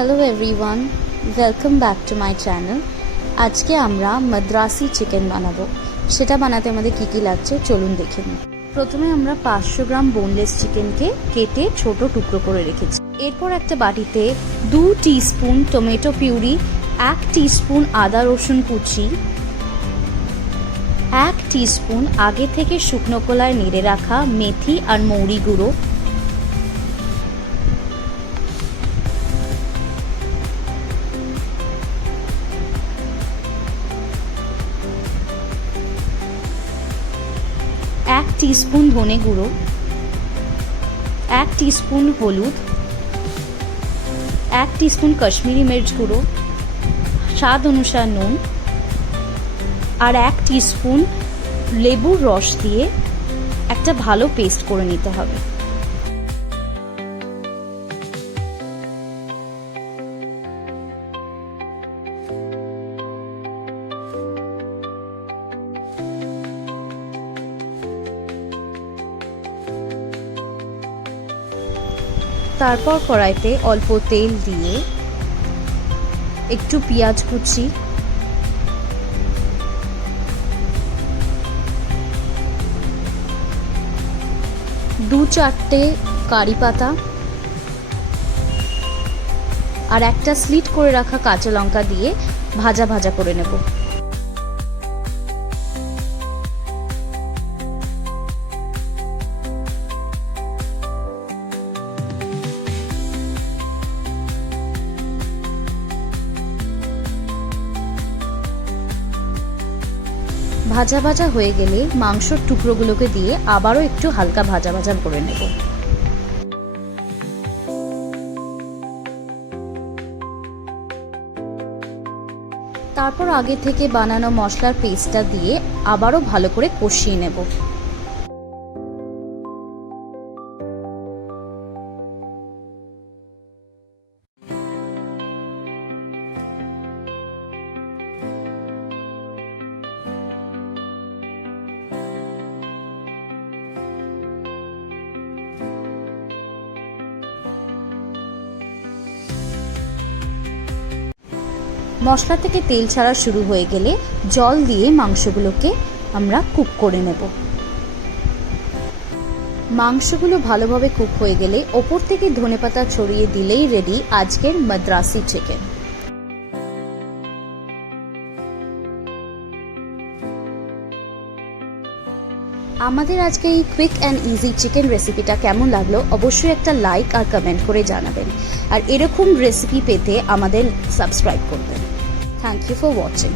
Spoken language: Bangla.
Hello everyone, welcome back to my channel. আজকে আমরা মাদ্রাসি চিকেন বানাবো। সেটা বানাতে আমাদের কী কী লাগছে চলুন দেখে নিই। প্রথমে আমরা 500 গ্রাম বোনলেস চিকেনকে কেটে ছোট টুকরো করে রেখেছি। এরপর একটা বাটিতে 2 টিস্পুন টমেটো পিউরি, 1 টিস্পুন আদা রসুন কুচি, 1 টিস্পুন আগে থেকে শুকনো কলায় নেড়ে রাখা মেথি আর মৌরি গুঁড়ো, 1 টিস্পুন ধনে গুঁড়ো, 1 টিস্পুন হলুদ, 1 টিস্পুন কাশ্মীরি মির্চ গুঁড়ো, স্বাদ অনুসারে নুন আর 1 টিস্পুন লেবুর রস দিয়ে একটা ভালো পেস্ট করে নিতে হবে। তারপর কড়াইতে অল্প তেল দিয়ে একটু পেঁয়াজ কুচি, দু চারটে কারি পাতা আর একটা স্লিট করে রাখা কাঁচা লঙ্কা দিয়ে ভাজা ভাজা করে নেব। ভাজা ভাজা হয়ে গেলে মাংসর টুকরোগুলোকে দিয়ে আবারও একটু হালকা ভাজা ভাজা করে নেব। তারপর আগে থেকে বানানো মশলার পেস্টটা দিয়ে আবারও ভালো করে কষিয়ে নেব। মশলা থেকে তেল ছাড়া শুরু হয়ে গেলে জল দিয়ে মাংসগুলোকে আমরা কুক করে নেব। মাংসগুলো ভালোভাবে কুক হয়ে গেলে ওপর থেকে ধনেপাতা ছড়িয়ে দিলেই রেডি আজকের মাদ্রাসি চিকেন। আমাদের আজকে এই কুইক অ্যান্ড ইজি চিকেন রেসিপিটা কেমন লাগলো অবশ্যই একটা লাইক আর কমেন্ট করে জানাবেন, আর এরকম রেসিপি পেতে আমাদের সাবস্ক্রাইব করবেন। Thank you for watching.